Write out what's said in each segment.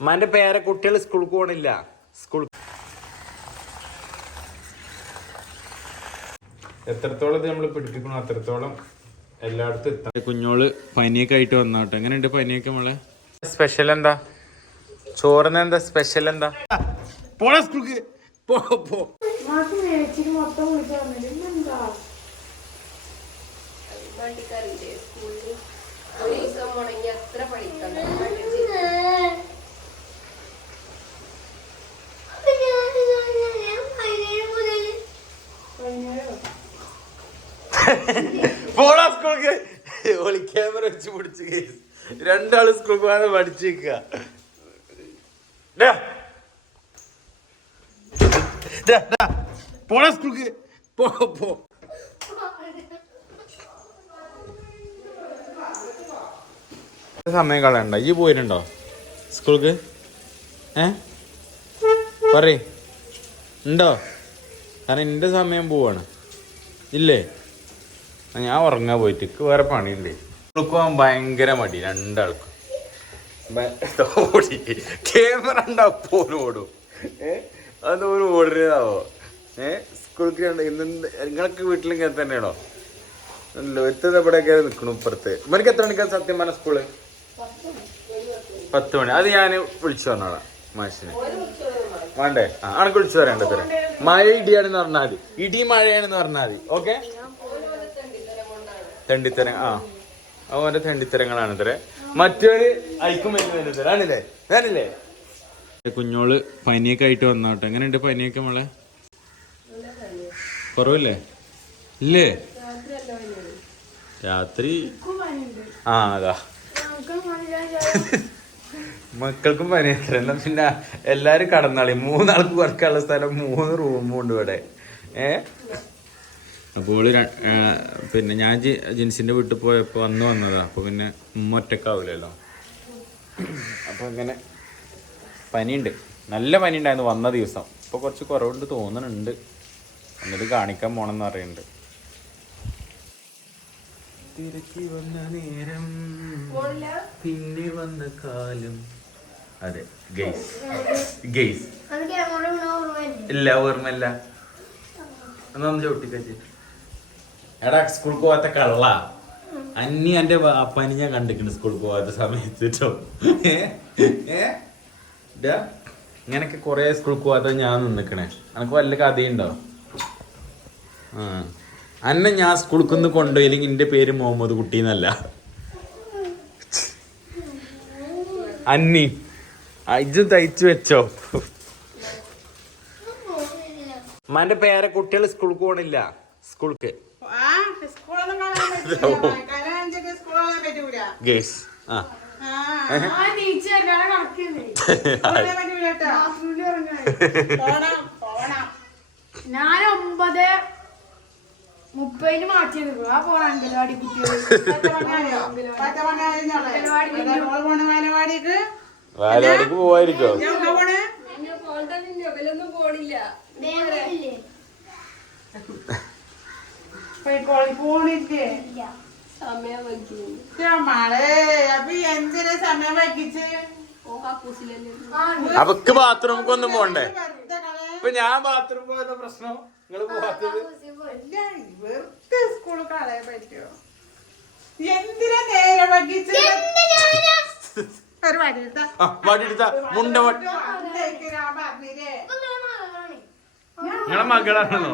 ഉമ്മാന്റെ പേരെ കുട്ടികൾ സ്കൂൾക്ക് പോണില്ല. സ്കൂൾ എത്രത്തോളം ഇത് നമ്മൾ പിടിപ്പിക്കണോ അത്രത്തോളം എല്ലായിടത്തും എത്താം കുഞ്ഞോൾ പനിയൊക്കെ ആയിട്ട് വന്നാട്ടെ. എങ്ങനെയുണ്ട് പനിയൊക്കെ നമ്മളെ സ്പെഷ്യൽ എന്താ? ചോറിന് എന്താ സ്പെഷ്യൽ എന്താ? പോളെ സ്കൂൾക്ക് പോ പോ. മൊത്തം വിളിച്ചു വന്നിട്ട് എന്താ വണ്ടിക്കാരില്ലേ സ്കൂളിൽ ഒരു ദിവസം മുടങ്ങി അത്ര പഠിക്കണ്ട സ്കൂൾക്ക് ഒളി ക്യാമറ വെച്ച് പിടിച്ച് കേസ് രണ്ടാൾ സ്കൂൾക്ക് പോകാതെ പഠിച്ചു നിൽക്കുക പോടാ സ്കൂൾക്ക് പോ പോ. സമയം കളയണ്ട. ഈ പോയിട്ടുണ്ടോ സ്കൂൾക്ക് ഏ? പറയ്. ഉണ്ടോ? കാരണം എന്റെ സമയം പോവാണ്. ഇല്ലേ? ഞാൻ ഉറങ്ങാൻ പോയിട്ട് എനിക്ക് വേറെ പണിയുണ്ട്. സ്കൂൾക്ക് പോകാൻ ഭയങ്കര മടി രണ്ടാൾക്കും. ഓടി. ക്യാമറ ഉണ്ടാവും ഓടും ഏ? അതൊരു ഓടുന്നതാവോ ഏഹ് സ്കൂൾക്ക് നിങ്ങളൊക്കെ വീട്ടിൽ ഇങ്ങനെ തന്നെയാണോ? എത്തത് എവിടെയൊക്കെ നിൽക്കണു ഇപ്പുറത്ത്. ഇവർക്ക് എത്ര മണിക്കാണ് സത്യം പറഞ്ഞ സ്കൂൾ പത്ത് മണി. അത് ഞാൻ വിളിച്ചു പറഞ്ഞോളാം മാഷിനെ. വേണ്ടേ? ആ അണക്ക് വിളിച്ചു പറയണ്ട മഴ ഇടിയാണെന്ന് പറഞ്ഞാൽ മതി. ഇടി മഴയാണെന്ന് പറഞ്ഞാൽ മതി. ഓക്കെ? തെണ്ടിത്തരം ആ. അവന്റെ തെണ്ടിത്തരങ്ങളാണ് ഇത്ര മറ്റൊരു അയക്കും തരാണില്ലേ ഞാനില്ലേ കുഞ്ഞോൾ പനിയൊക്കെ ആയിട്ട് വന്നാട്ടെ എങ്ങനെയുണ്ട് പനിയൊക്കെ മോളെ? കുറവില്ലേ? ഇല്ലേ? രാത്രി ആ അതാ. മക്കൾക്കും പനി അത്ര എന്നാ പിന്നെ എല്ലാരും കടന്നാളി. മൂന്നാൾക്ക് വർക്കാനുള്ള സ്ഥലം മൂന്ന് റൂമും ഉണ്ട് ഇവിടെ. ഏ? അപ്പോൾ പിന്നെ ഞാൻ ജിൻസിന്റെ ജിൻസിന്റെ വീട്ടിൽ പോയപ്പോൾ അന്ന് വന്നതാ. അപ്പോൾ പിന്നെ ഉമ്മ ഒറ്റക്കാവൂലല്ലോ. അപ്പോൾ അങ്ങനെ പനിയുണ്ട്. നല്ല പനി ഉണ്ടായിരുന്നു വന്ന ദിവസം. ഇപ്പോൾ കുറച്ച് കുറവുണ്ട് തോന്നുന്നുണ്ട്. എന്നിട്ട് കാണിക്കാൻ പോകണമെന്ന് പറയുന്നുണ്ട്. തിരക്കി വന്ന നേരം പിന്നെ വന്ന കാലം. അതെ ഗെയ്സ്. ഗെയ്സ്. ഇല്ല ഓർമ്മയില്ല. എന്നൊന്ന് ചവിട്ടിക്കച്ച്. എടാ സ്കൂളിൽ പോവാത്ത കള്ള. അന്നി എന്റെ അപ്പനി ഞാൻ കണ്ടിട്ടുണ്ട് സ്കൂളിൽ പോവാത്ത സമയത്ത് കേട്ടോ? ഇങ്ങനൊക്കെ കുറെ സ്കൂളിൽ പോവാത്ത ഞാൻ നിന്നിക്കണേ. എനക്ക് വല്ല കഥയുണ്ടോ? ആ. അന്നെ ഞാൻ സ്കൂളിൽ നിന്ന് കൊണ്ടുപോയില്ലെങ്കിൽ എന്റെ പേര് മുഹമ്മദ് കുട്ടി എന്നല്ല. അന്നി ഇത് തയ്ച്ചു വെച്ചോ. മാന്റെ പേരെ കുട്ടികൾ സ്കൂൾക്ക് പോണില്ല. സ്കൂൾക്ക്. ഗേസ് ആ. ഞാൻ ഒമ്പത് മുപ്പതിന് മാറ്റി നിൽക്കും ആ പോണ പോണ ബാലവാടിക്ക്? വാലവാടിക്ക് പോവായിരിക്കോ? പോണില്ല. പോയിക്കോളി, പോണില്ലേ? സമയം വൈകുന്നു ഛെ, മോളെ, അപ്പൊ എന്തിനാ സമയം വൈകിച്ച്? ഓ കക്കൂസിലല്ലേ അവക്ക് ബാത്റൂമിക്ക് ഒന്നും പോണ്ടേ. ഇപ്പൊ ഞാൻ ബാത്റൂം പോയത് പ്രശ്നം. നിങ്ങൾ പോവാത്തത്? വെറുതെ സ്കൂൾ കളയാൻ പറ്റുമോ എന്തിനാ നേരെ വൈകിച്ച് ഒരു വടി എടുത്ത. മുണ്ട വട്ടി ഞാൻ പറഞ്ഞില്ലേ? നിങ്ങളെ മകളാണല്ലോ.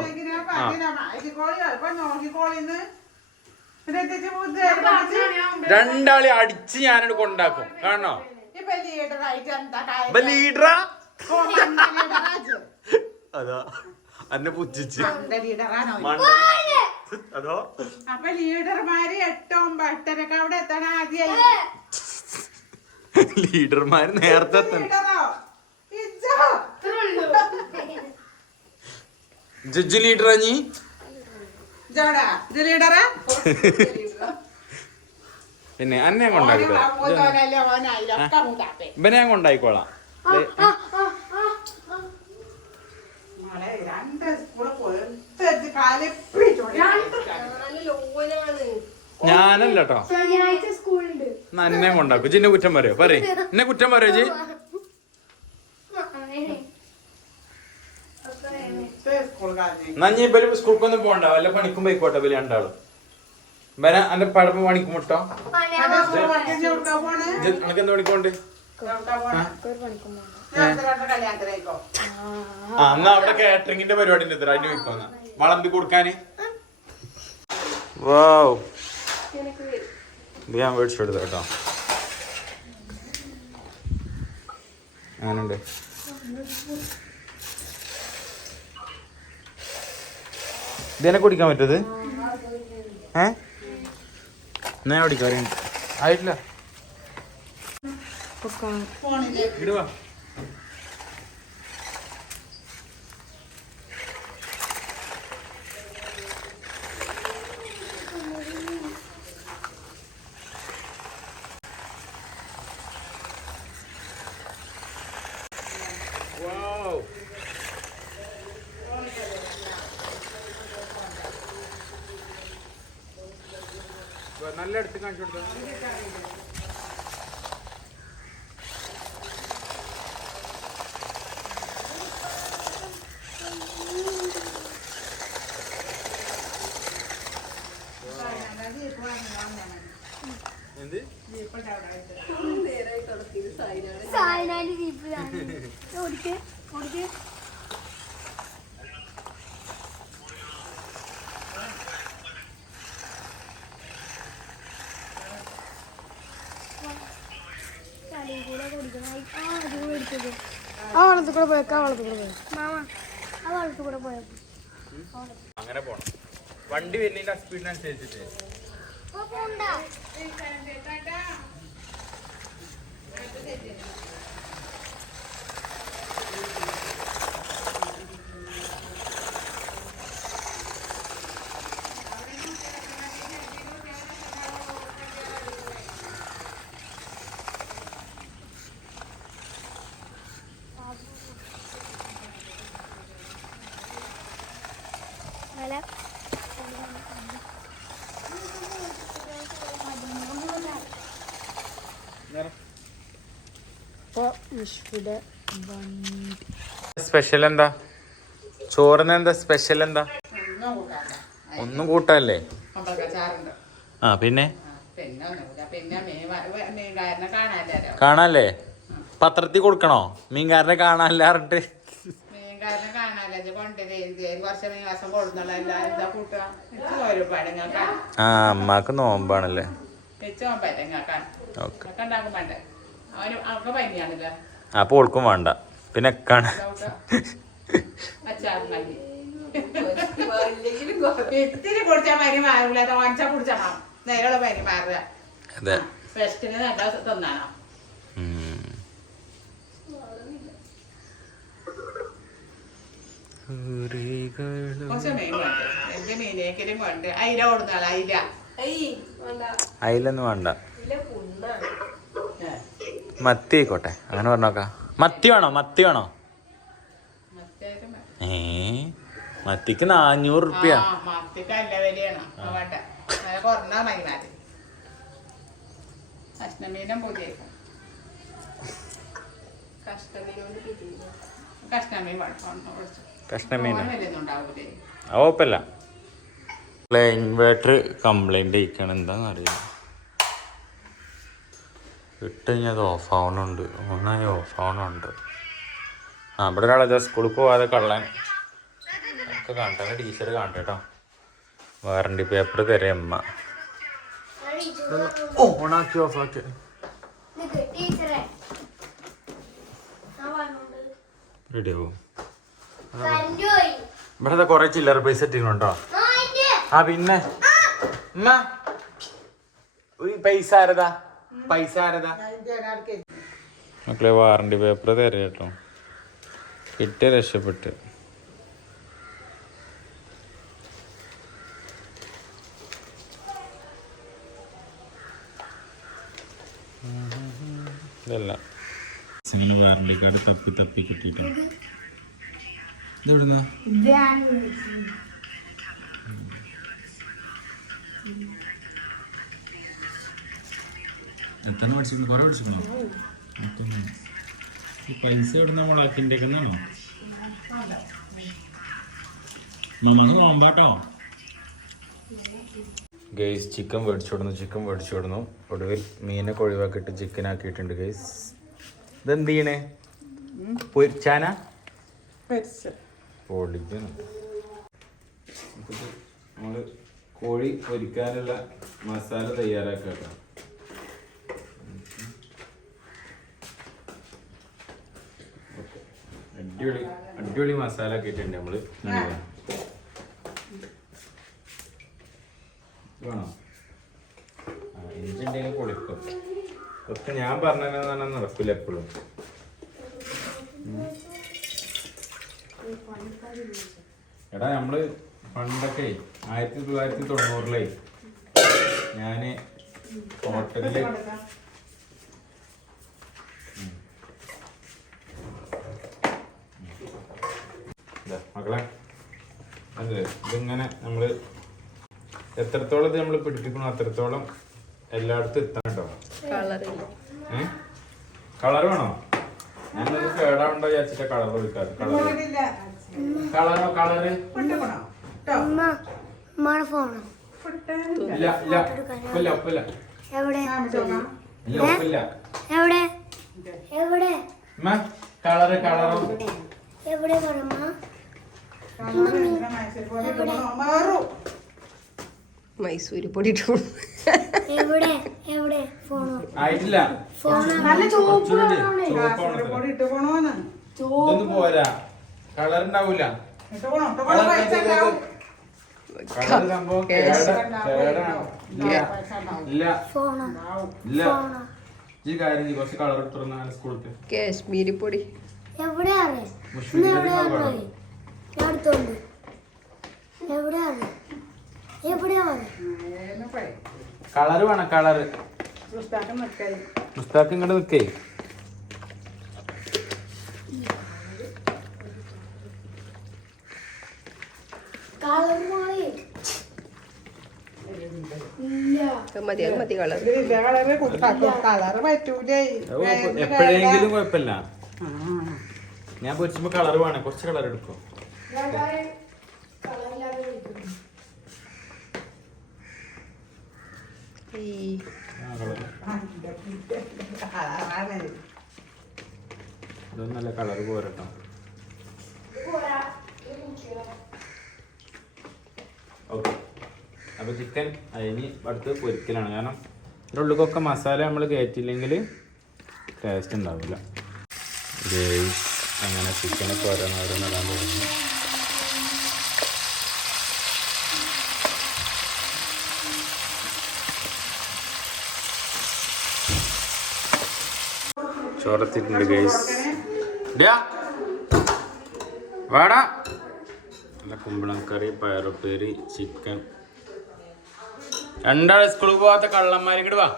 രണ്ടാളി അടിച്ച് ഞാനോട് കൊണ്ടാക്കും. കാണോ ലീഡറാ? അതാ. അന്നെ പുച്ഛിച്ച്. അതോ? അപ്പൊ ലീഡർമാര് എട്ടോ ഒമ്പട്ടരൊക്കെ അവിടെ എത്തണം ആദ്യം. ലീഡർമാര് നേരത്തെ എത്തണം? ജഡ്ജ് ലീഡറാ നീ? ലീഡറാ? പിന്നെ അന്നെ കൊണ്ടായിക്കോളാം കൊണ്ടാക്കിട്ടോ ഇവനെ ഞാൻ കൊണ്ടായിക്കോളാം ഞാനല്ലോ നന്നെ കൊണ്ടാക്കും. ജിന്നെ കുറ്റം പറയോ? പറയും. എന്നെ കുറ്റം പറയോ ജി സ്കൂൾ കാലത്ത് എന്നാ ഇനി ഇവർ സ്കൂൾക്കൊന്നും പോകണ്ട. വല്ല പണിക്കും പോയിക്കോട്ടെ ഇവർ രണ്ടാളും. വരാ എന്റെ പടപ്പ് പണിക്കും മുട്ടോ പോണേ? നിനക്ക് എന്ത് പണിക്കോണ്ട്? ആ. എന്നാ അവിടെ കാറ്ററിംഗിന്റെ പരിപാടി ഉണ്ട് അതിന് പോയിക്കോന്ന വളമ്പി കൊടുക്കാന്. വാവ്. ഇത് ഞാൻ മേടിച്ചെടുത്ത കേട്ടോ. അങ്ങനുണ്ട് ഇതിനെ കുടിക്കാൻ പറ്റത് ഏ എന്നാ ഞാൻ കുടിക്കാം ഒരു minute. ആയിട്ടില്ല ഇടുവാ Wow. നല്ല അടുത്ത് കാണിച്ചു കൊടുത്തോ. എന്ത്? സായനാലി ജീപ്പിലാണ് ഓടിക്ക് ഓടിക്ക്. ആ വെള്ളത്തിൽ കൂടെ പോയേക്കാം ആ വെള്ളത്തിൽ കൂടെ പോയി മാമ ആ വെള്ളത്തിൽ കൂടെ പോയപ്പോ അങ്ങനെ പോണം വണ്ടി വരുന്നതിന്റെ സ്പീഡിനനുസരിച്ചിട്ട് സ്പെഷ്യൽ എന്താ ചോറിന് എന്താ സ്പെഷ്യൽ എന്താ ഒന്നും കൂട്ടല്ലേ? ആ പിന്നെ? കാണാല്ലോ? പത്രത്തിൽ കൊടുക്കണോ? മീൻകാരനെ കാണാനില്ല പറഞ്ഞിട്ട്? ആ അമ്മയ്ക്ക് നോമ്പാണല്ലേ? ഓക്കെ. അപ്പൊ ഓൾക്കും വേണ്ട. പിന്നെ മാറുക. അതെ. അയിലൊന്നും വേണ്ട. മത്തി ആയിക്കോട്ടെ. അങ്ങനെ പറഞ്ഞോക്കാം. മത്തി വേണോ? മത്തി വേണോ? ഏ? മത്തിക്ക് നാനൂറ് റുപ്യ. കഷ്ണമീൻ കുഴപ്പമില്ല. ഇൻവേർട്ടർ കംപ്ലൈന്റ് ആയിക്കാണ് അറിയില്ല. ഇട്ട് കഴിഞ്ഞാൽ അത് ഓഫ് ആവണുണ്ട് ഒന്നായി ഓഫ് ആവണുണ്ട് ആ ഇവിടെ ഒരാളെ സ്കൂളിൽ പോവാതെ കള്ളൻ. ഒക്കെ കാണട്ടെ ടീച്ചർ കാണട്ടെ കേട്ടോ വാറണ്ടി പേപ്പർ തരേ അമ്മ ഓണാക്കി ഓഫ് ആക്കി ടീച്ചറെ ആ വന്നുണ്ട് റെഡി ആവും? കരണ്ട് പോയി ഇവിടെ കൊറേ ചില്ലറ പൈസ ഇട്ടിട്ടുണ്ടോ ആ ആ പിന്നെ. ഉമ്മ, ഒരു പൈസ ആരതാ? പൈസ ആരതാ? മക്കളെ വാറണ്ടി പേപ്പർ തരാം കേട്ടോ കിട്ടിയ രക്ഷപ്പെട്ട്. ഇതല്ല. ഇങ്ങനെ വാറണ്ടി കാർഡ് തപ്പി തപ്പി കിട്ടിയിട്ടുണ്ട്. ഇതെവിടുന്നാ? വിളിച്ചത്. എത്ര പഠിച്ചിട്ടുണ്ട് കുറെ പഠിച്ചിട്ടുണ്ടോ മറ്റൊന്നും ഈ പൈസ എവിടുന്ന നമ്മൾ നിന്നാണോ? നമുക്ക് നോമ്പാട്ടോ ഗെയ്സ് ചിക്കൻ മേടിച്ചോടുന്നു ചിക്കൻ മേടിച്ചോടുന്നു ഒടുവിൽ മീനെ ഒഴിവാക്കിയിട്ട് ചിക്കൻ ആക്കിയിട്ടുണ്ട് ഗെയ്സ് ഇതെന്ത് ചെയ്യണേ? പൊരിച്ചാന? കോഴി പൊരിക്കാനുള്ള മസാല തയ്യാറാക്കാം അടിപൊളി അടിപൊളി മസാല ഒക്കെ ഇട്ടുണ്ട് നമ്മൾ. വേണോ? ആ, ഇഞ്ചി ഉണ്ടെങ്കിൽ പൊളിക്കും ഒക്കെ ഞാൻ പറഞ്ഞതെന്ന് നടക്കില്ല എപ്പോഴും എടാ നമ്മൾ പണ്ടൊക്കെ ആയിരത്തി തൊള്ളായിരത്തി തൊണ്ണൂറിലേ ഞാൻ ഹോട്ടലിൽ ഇതാ, മക്കളെ അതെ ഇതിങ്ങനെ നമ്മൾ എത്രത്തോളം ഇത് നമ്മൾ പിടിപ്പിക്കണോ അത്രത്തോളം എല്ലായിടത്തും എത്താൻ ഏ? കളർ വേണോ? ഞാനൊരു കേടാവുണ്ടോ വിചാരിച്ചിട്ട് കളർ കൊടുക്കാറ് കളർ കളറോ കളറ് ഇല്ല ഇല്ല. ഇല്ല ഉപ്പില്ല. എവിടെ? എവിടെ? അമ്മ കളറ് കളറോ എവിടെ? മൈസൂര് പൊടി ആയിട്ടില്ല ഇതൊന്നും പോരാ. കളർ ഉണ്ടാവൂല. കാശ്മീരി പൊടി. എവിടെയാണ്? അറിയാം കളർ വേണം കളർ. മുസ്താക്ക് ഇങ്ങോട്ട് കളറ്. പറ്റൂലേ. എപ്പോഴെങ്കിലും കുഴപ്പമില്ല. ഞാൻ പൊരിച്ചുമ്പോ കളർ വേണം കുറച്ച് കളർ എടുക്കും? ഈ. ഇതൊന്നും നല്ല കളർ പോരട്ടോ. ഓക്കെ. അപ്പൊ ചിക്കൻ അതിന് അടുത്ത് പൊരിക്കലാണ്. കാരണം ഇതിന്റെ ഉള്ളിലൊക്കെ മസാല നമ്മൾ കയറ്റില്ലെങ്കിൽ ടേസ്റ്റ് ഉണ്ടാവില്ല. അങ്ങനെ ചിക്കനൊക്കെ ഓരോന്ന് ഓരോന്ന് തുടങ്ങി ചോറത്തിട്ടുണ്ട് ഗൈസ് വാടാ. നല്ല കുമ്പളം കറി പയറുപ്പേരി ചിക്കൻ രണ്ടാൾ സ്കൂളിൽ പോവാത്ത കള്ളന്മാരെ ഇങ്ങോട്ട് വാ.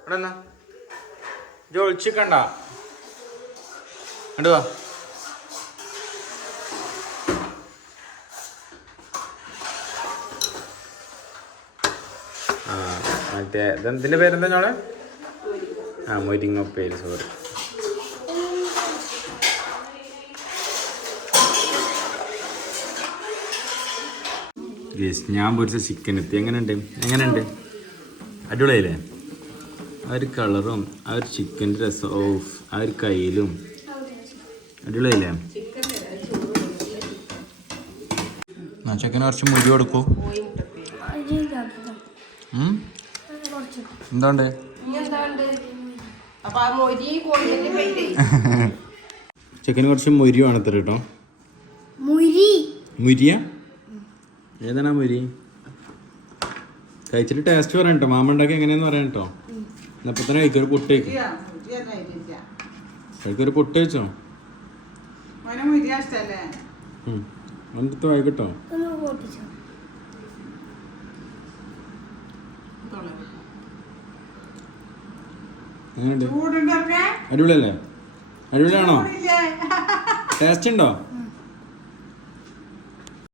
ഇവിടെ എന്നാ ജോളിച്ചിക്കണ്ട ഇങ്ങോട്ട് വാ. മറ്റേ ഇതെന്തിന്റെ പേരെന്താ ഞോളെ ആ മുരിങ്ങപ്പേര് സോറി ഞാൻ പൊരിച്ച ചിക്കൻ എത്തി എങ്ങനെയുണ്ട്? എങ്ങനെയുണ്ട്? അടിപൊളിയായില്ലേ? ആ ഒരു കളറും ആ ഒരു ചിക്കന്റെ രസം. ഓഫ് ആ ഒരു കയ്യിലും. അടിപൊളിയായില്ലേ? ആ ചിക്കന് കുറച്ച് മുടി കൊടുക്കൂ. എന്താണ്ട് അപ്പൊ ആ മൊരി കോഴിന്റെ പേര് ചിക്കന് കുറച്ച് മുരി വേണത്ര കേട്ടോ. മുരി? മുരിയ? ഏതാണ് മുരി? കഴിച്ചിട്ട് ടേസ്റ്റ് പറയാം കേട്ടോ മാമ ഉണ്ടാക്കി എങ്ങനെയാന്ന് പറയാം കേട്ടോ എന്നപ്പോ തന്നെ കഴിക്കൊരു പൊട്ട് കഴിക്കും. കഴിക്കൊരു പൊട്ട് കഴിച്ചോ? ഇഷ്ടല്ലേ? അടുത്ത് വായിക്കട്ടോ ഒന്ന് പൊട്ടിച്ചോ എങ്ങനെയുണ്ട് ചൂടുണ്ടൊക്കെ അടിപൊളിയല്ലേ? അടിപൊളിയാണോ? ടേസ്റ്റ് ഉണ്ടോ?